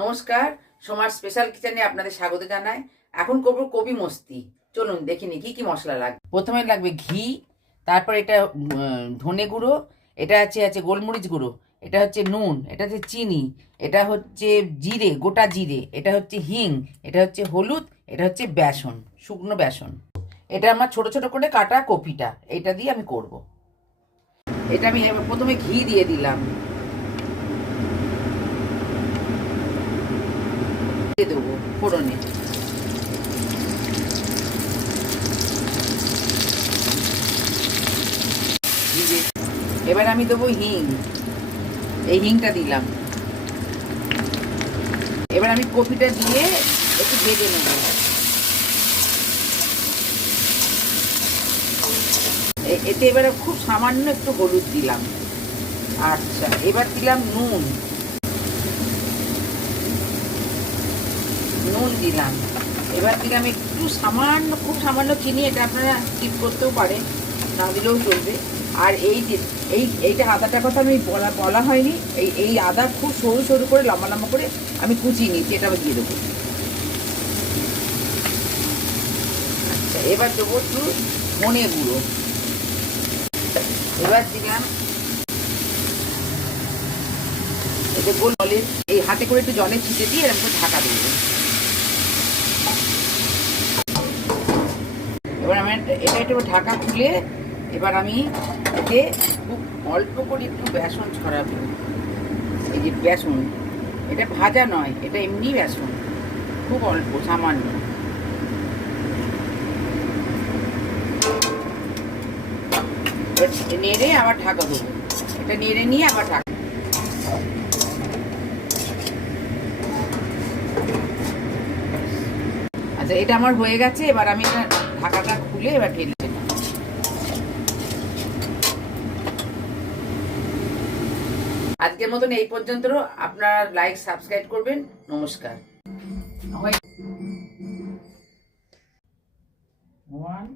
নমস্কার, সোমার স্পেশাল কিচেনে আপনাদের স্বাগত জানাই। এখন করবো কপি মস্তি। চলুন দেখিনি কি কি মশলা লাগবে। প্রথমে লাগবে ঘি, তারপর এটা ধনে গুঁড়ো, এটা আছে গোলমরিচ গুঁড়ো, এটা হচ্ছে নুন, এটা হচ্ছে চিনি, এটা হচ্ছে জিরে, গোটা জিরে, এটা হচ্ছে হিং, এটা হচ্ছে হলুদ, এটা হচ্ছে বেসন, শুকনো বেসন। এটা আমার ছোট ছোট করে কাটা কপিটা, এটা দিয়ে আমি করব। এটা আমি প্রথমে ঘি দিয়ে দিলাম, দেবো ফোড়নে। এবার আমি দেবো হিং, এই হিংটা দিলাম। এবার আমি কপিটা দিয়ে একটু ভেজে নেব। এতে এবারে খুব সামান্য একটু হলুদ দিলাম। আচ্ছা, এবার দিলাম নুন, দিলাম। এবার দিলাম একটু সামান্য, খুব সামান্য চিনি, এটা আপনারা স্কিপ করতেও পারেন, না দিলেও চলবে। আর এইটা আদাটার কথা আমি বলা হয়নি, এই আদা খুব সরু সরু করে লম্বা লম্বা করে আমি কুচিয়ে নিয়েছি, এটা আমি দিয়ে দেবো। আচ্ছা, এবার দেবো একটু ধনে গুঁড়ো। এবার দিলাম এতে জলের, এই হাতে করে একটু জলে ছিটে দিয়ে এরকম ঢাকা দেবো। এবার আমি এটা একটু ঢাকা খুলে এবার আমি এতে খুব অল্প করে একটু বেসন ছড়াবো। এই যে বেসন, এটা ভাজা নয়, এটা এমনি বেসন, খুব অল্প সামান্য। নেড়ে আবার ঢাকা দেবো, এটা নেড়ে নিয়ে আবার ঢাকা। আচ্ছা, এটা আমার হয়ে গেছে। এবার আমি ঢাকাটা খুলে এবার ঢেলে দিলাম। আজকের মতন এই পর্যন্ত। আপনারা লাইক সাবস্ক্রাইব করবেন। নমস্কার। 1